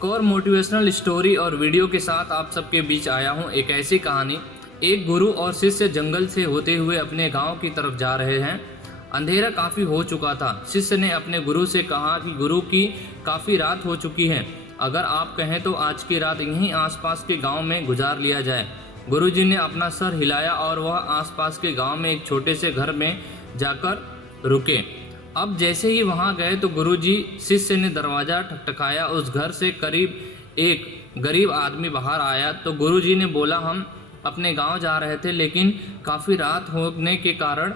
एक और motivational story और वीडियो के साथ आप सबके बीच आया हूँ। एक ऐसी कहानी, एक गुरु और शिष्य जंगल से होते हुए अपने गांव की तरफ जा रहे हैं। अंधेरा काफ़ी हो चुका था। शिष्य ने अपने गुरु से कहा कि गुरु की काफ़ी रात हो चुकी है, अगर आप कहें तो आज की रात यहीं आसपास के गांव में गुजार लिया जाए। गुरुजी ने अपना सर हिलाया और वह आसपास के गांव में एक छोटे से घर में जाकर रुके। अब जैसे ही वहां गए तो गुरुजी शिष्य ने दरवाज़ा ठकठकाया। उस घर से करीब एक गरीब आदमी बाहर आया तो गुरुजी ने बोला, हम अपने गांव जा रहे थे, लेकिन काफ़ी रात होने के कारण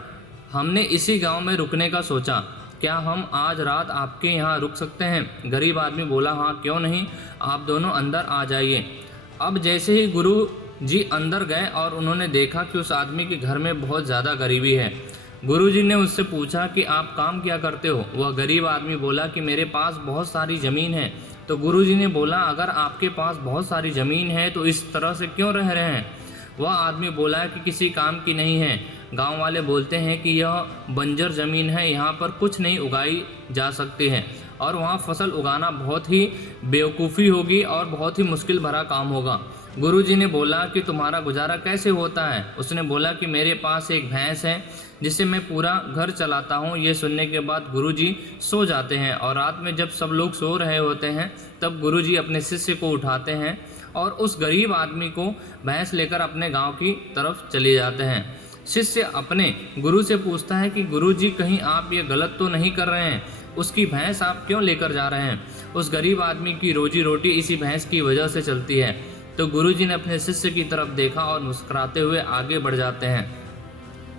हमने इसी गांव में रुकने का सोचा। क्या हम आज रात आपके यहाँ रुक सकते हैं? गरीब आदमी बोला, हाँ क्यों नहीं, आप दोनों अंदर आ जाइए। अब जैसे ही गुरु जी अंदर गए और उन्होंने देखा कि उस आदमी के घर में बहुत ज़्यादा गरीबी है। गुरुजी ने उससे पूछा कि आप काम क्या करते हो? वह गरीब आदमी बोला कि मेरे पास बहुत सारी ज़मीन है। तो गुरुजी ने बोला, अगर आपके पास बहुत सारी ज़मीन है तो इस तरह से क्यों रह रहे हैं? वह आदमी बोला कि किसी काम की नहीं है। गांव वाले बोलते हैं कि यह बंजर ज़मीन है, यहाँ पर कुछ नहीं उगाई जा सकती है और वहाँ फसल उगाना बहुत ही बेवकूफ़ी होगी और बहुत ही मुश्किल भरा काम होगा। गुरुजी ने बोला कि तुम्हारा गुजारा कैसे होता है? उसने बोला कि मेरे पास एक भैंस है जिससे मैं पूरा घर चलाता हूँ। ये सुनने के बाद गुरुजी सो जाते हैं और रात में जब सब लोग सो रहे होते हैं तब गुरुजी अपने शिष्य को उठाते हैं और उस गरीब आदमी को भैंस लेकर अपने गांव की तरफ चले जाते हैं। शिष्य अपने गुरु से पूछता है कि गुरुजी, कहीं आप ये गलत तो नहीं कर रहे हैं? उसकी भैंस आप क्यों लेकर जा रहे हैं? उस गरीब आदमी की रोजी रोटी इसी भैंस की वजह से चलती है। तो गुरुजी ने अपने शिष्य की तरफ देखा और मुस्कुराते हुए आगे बढ़ जाते हैं।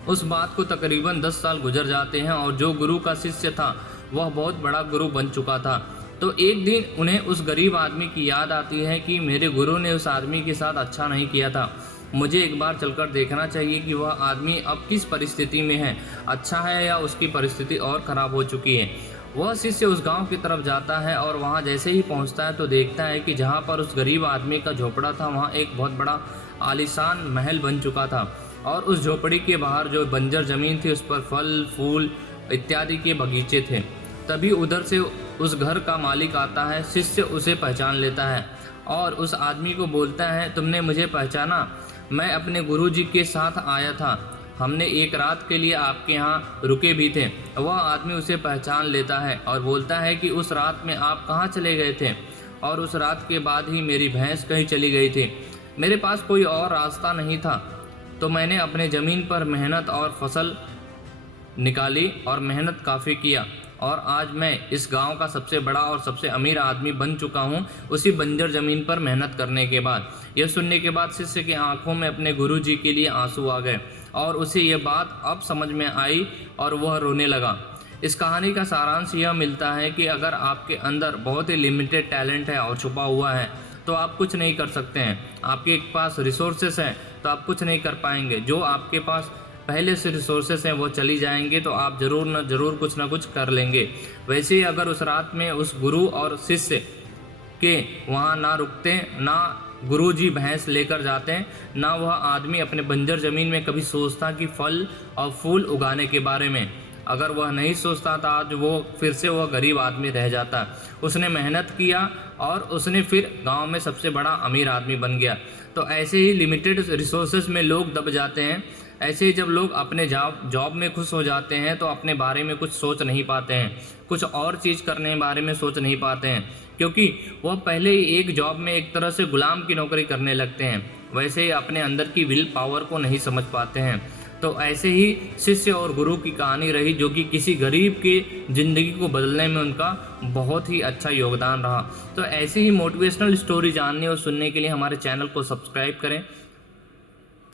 उस बात को तकरीबन 10 साल गुजर जाते हैं और जो गुरु का शिष्य था वह बहुत बड़ा गुरु बन चुका था। तो एक दिन उन्हें उस गरीब आदमी की याद आती है कि मेरे गुरु ने उस आदमी के साथ अच्छा नहीं किया था, मुझे एक बार चलकर देखना चाहिए कि वह आदमी अब किस परिस्थिति में है, अच्छा है या उसकी परिस्थिति और ख़राब हो चुकी है। वह शिष्य उस गांव की तरफ जाता है और वहां जैसे ही पहुंचता है तो देखता है कि जहां पर उस गरीब आदमी का झोपड़ा था वहां एक बहुत बड़ा आलीशान महल बन चुका था और उस झोपड़ी के बाहर जो बंजर ज़मीन थी उस पर फल फूल इत्यादि के बगीचे थे। तभी उधर से उस घर का मालिक आता है। शिष्य उसे पहचान लेता है और उस आदमी को बोलता है, तुमने मुझे पहचाना? मैं अपने गुरुजी के साथ आया था, हमने एक रात के लिए आपके यहाँ रुके भी थे। वह आदमी उसे पहचान लेता है और बोलता है कि उस रात में आप कहाँ चले गए थे? और उस रात के बाद ही मेरी भैंस कहीं चली गई थी, मेरे पास कोई और रास्ता नहीं था, तो मैंने अपने ज़मीन पर मेहनत और फसल निकाली और मेहनत काफ़ी किया और आज मैं इस गांव का सबसे बड़ा और सबसे अमीर आदमी बन चुका हूं, उसी बंजर ज़मीन पर मेहनत करने के बाद। यह सुनने के बाद शिष्य की आंखों में अपने गुरुजी के लिए आंसू आ गए और उसे यह बात अब समझ में आई और वह रोने लगा। इस कहानी का सारांश यह मिलता है कि अगर आपके अंदर बहुत ही लिमिटेड टैलेंट है और छुपा हुआ है तो आप कुछ नहीं कर सकते हैं। आपके पास रिसोर्सेस हैं तो आप कुछ नहीं कर पाएंगे। जो आपके पास पहले से रिसोर्सेस हैं वो चली जाएंगे तो आप ज़रूर न ज़रूर कुछ ना कुछ कर लेंगे। वैसे ही अगर उस रात में उस गुरु और शिष्य के वहाँ ना रुकते, ना गुरुजी भैंस लेकर जाते, ना वह आदमी अपने बंजर ज़मीन में कभी सोचता कि फल और फूल उगाने के बारे में, अगर वह नहीं सोचता था आज वो फिर से वह गरीब आदमी रह जाता। उसने मेहनत किया और उसने फिर गांव में सबसे बड़ा अमीर आदमी बन गया। तो ऐसे ही लिमिटेड रिसोर्सेज में लोग दब जाते हैं। ऐसे ही जब लोग अपने जॉब में खुश हो जाते हैं तो अपने बारे में कुछ सोच नहीं पाते हैं, कुछ और चीज़ करने के बारे में सोच नहीं पाते हैं, क्योंकि वह पहले ही एक जॉब में एक तरह से गुलाम की नौकरी करने लगते हैं। वैसे ही अपने अंदर की विल पावर को नहीं समझ पाते हैं। तो ऐसे ही शिष्य और गुरु की कहानी रही, जो कि किसी गरीब के ज़िंदगी को बदलने में उनका बहुत ही अच्छा योगदान रहा। तो ऐसे ही मोटिवेशनल स्टोरी जानने और सुनने के लिए हमारे चैनल को सब्सक्राइब करें